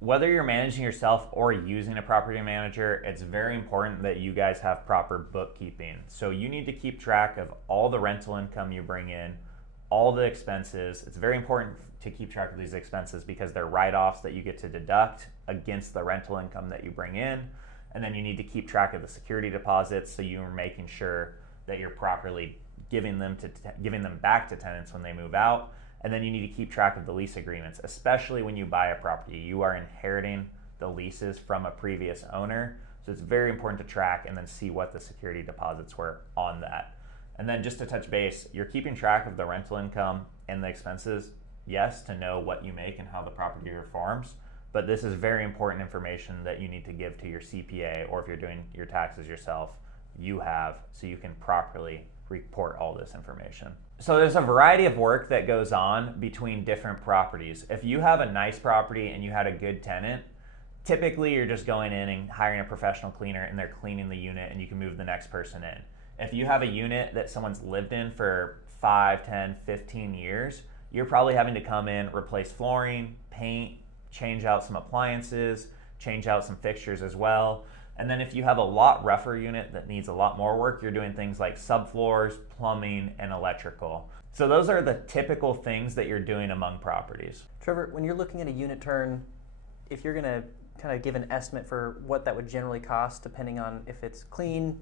Whether you're managing yourself or using a property manager, it's very important that you guys have proper bookkeeping. So you need to keep track of all the rental income you bring in, all the expenses. It's very important to keep track of these expenses because they're write-offs that you get to deduct against the rental income that you bring in. And then you need to keep track of the security deposits so you're making sure that you're properly giving them back to tenants when they move out. And then you need to keep track of the lease agreements, especially when you buy a property. You are inheriting the leases from a previous owner. So it's very important to track and then see what the security deposits were on that. And then just to touch base, you're keeping track of the rental income and the expenses, yes, to know what you make and how the property performs. But this is very important information that you need to give to your CPA, or if you're doing your taxes yourself, you have, so you can properly report all this information. So there's a variety of work that goes on between different properties. If you have a nice property and you had a good tenant, typically you're just going in and hiring a professional cleaner and they're cleaning the unit and you can move the next person in. If you have a unit that someone's lived in for 5, 10, 15 years, you're probably having to come in, replace flooring, paint, change out some appliances, change out some fixtures as well. And then if you have a lot rougher unit that needs a lot more work, you're doing things like subfloors, plumbing, and electrical. So those are the typical things that you're doing among properties. Trevor, when you're looking at a unit turn, if you're gonna kind of give an estimate for what that would generally cost, depending on if it's clean,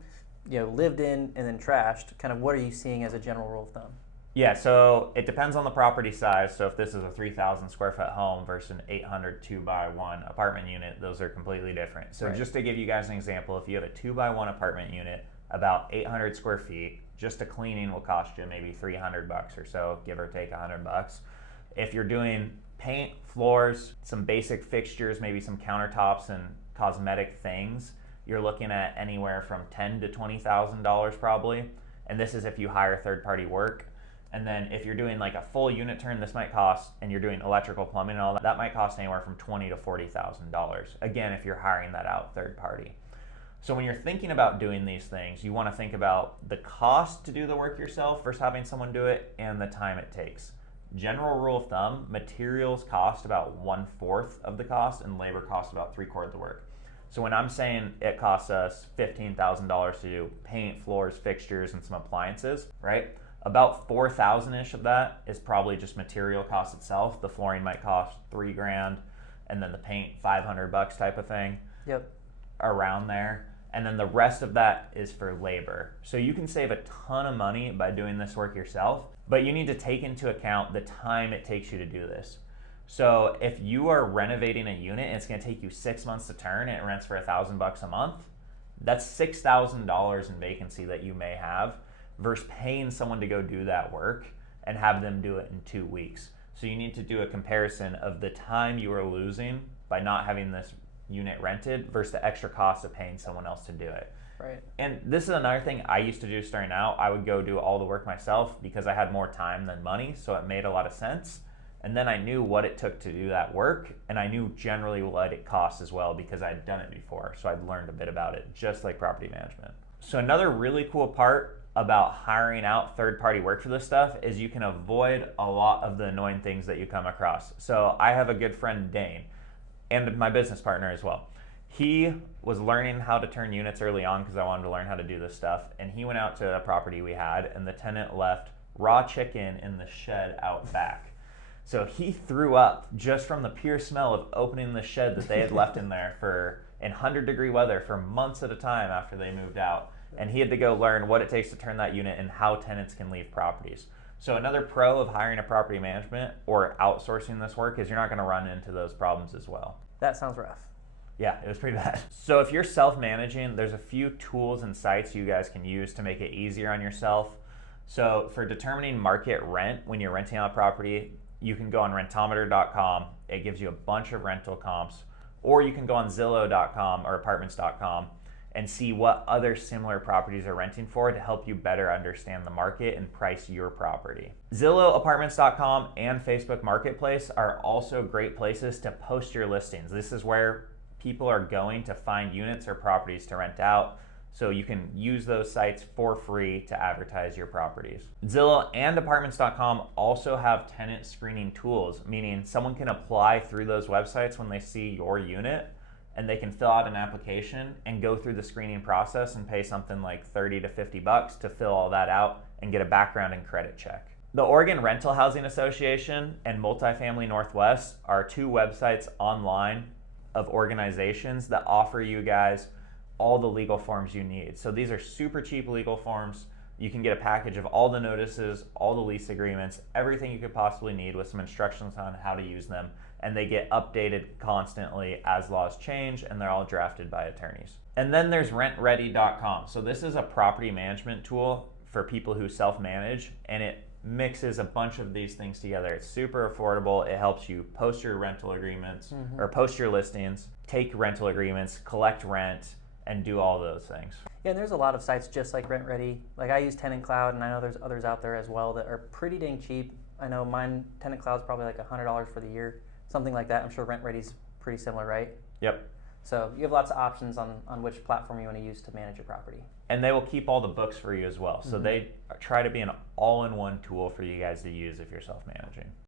lived in, and then trashed, kind of what are you seeing as a general rule of thumb? Yeah, so it depends on the property size. So if this is a 3,000 square foot home versus an 800 2x1 apartment unit, those are completely different. So Right. just to give you guys an example, if you have a 2x1 apartment unit, about 800 square feet, just a cleaning will cost you maybe $300 or so, give or take $100. If you're doing paint, floors, some basic fixtures, maybe some countertops and cosmetic things, you're looking at anywhere from $10,000 to $20,000 probably. And this is if you hire third-party work. And then if you're doing like a full unit turn, this might cost, and you're doing electrical, plumbing, and all that, that might cost anywhere from $20,000 to $40,000. Again, if you're hiring that out third party. So when you're thinking about doing these things, you want to think about the cost to do the work yourself versus having someone do it, and the time it takes. General rule of thumb, materials cost about 1/4 of the cost, and labor costs about 3/4 of the work. So when I'm saying it costs us $15,000 to do paint, floors, fixtures, and some appliances, right? About 4,000-ish of that is probably just material cost itself. The flooring might cost $3,000, and then the paint $500 type of thing. Yep. Around there. And then the rest of that is for labor. So you can save a ton of money by doing this work yourself, but you need to take into account the time it takes you to do this. So if you are renovating a unit and it's going to take you 6 months to turn and it rents for $1,000 a month, that's $6,000 in vacancy that you may have versus paying someone to go do that work and have them do it in 2 weeks. So you need to do a comparison of the time you are losing by not having this unit rented versus the extra cost of paying someone else to do it. Right. And this is another thing I used to do starting out. I would go do all the work myself because I had more time than money, so it made a lot of sense. And then I knew what it took to do that work, and I knew generally what it cost as well because I'd done it before. So I'd learned a bit about it, just like property management. So another really cool part about hiring out third-party work for this stuff is you can avoid a lot of the annoying things that you come across. So I have a good friend, Dane, and my business partner as well. He was learning how to turn units early on because I wanted to learn how to do this stuff, and he went out to a property we had, and the tenant left raw chicken in the shed out back. So he threw up just from the pure smell of opening the shed that they had left in there in 100-degree weather for months at a time after they moved out. And he had to go learn what it takes to turn that unit and how tenants can leave properties. So another pro of hiring a property management or outsourcing this work is you're not going to run into those problems as well. That sounds rough. Yeah, it was pretty bad. So if you're self-managing, there's a few tools and sites you guys can use to make it easier on yourself. So for determining market rent when you're renting out a property, you can go on rentometer.com. It gives you a bunch of rental comps. Or you can go on Zillow.com or apartments.com and see what other similar properties are renting for to help you better understand the market and price your property. Zillow, apartments.com, and Facebook Marketplace are also great places to post your listings. This is where people are going to find units or properties to rent out. So you can use those sites for free to advertise your properties. Zillow and apartments.com also have tenant screening tools, meaning someone can apply through those websites when they see your unit, and they can fill out an application and go through the screening process and pay something like 30 to 50 bucks to fill all that out and get a background and credit check. The Oregon Rental Housing Association and Multifamily Northwest are two websites online of organizations that offer you guys all the legal forms you need. So these are super cheap legal forms. You can get a package of all the notices, all the lease agreements, everything you could possibly need with some instructions on how to use them. And they get updated constantly as laws change, and they're all drafted by attorneys. And then there's rentready.com. So this is a property management tool for people who self-manage, and it mixes a bunch of these things together. It's super affordable. It helps you post your rental agreements or post your listings, take rental agreements, collect rent, and do all those things. Yeah, and there's a lot of sites just like Rent Ready. Like I use Tenant Cloud, and I know there's others out there as well that are pretty dang cheap. I know mine, Tenant Cloud's probably like $100 for the year, something like that. I'm sure Rent Ready's pretty similar, right? Yep. So you have lots of options on which platform you want to use to manage your property. And they will keep all the books for you as well. So they try to be an all-in-one tool for you guys to use if you're self-managing.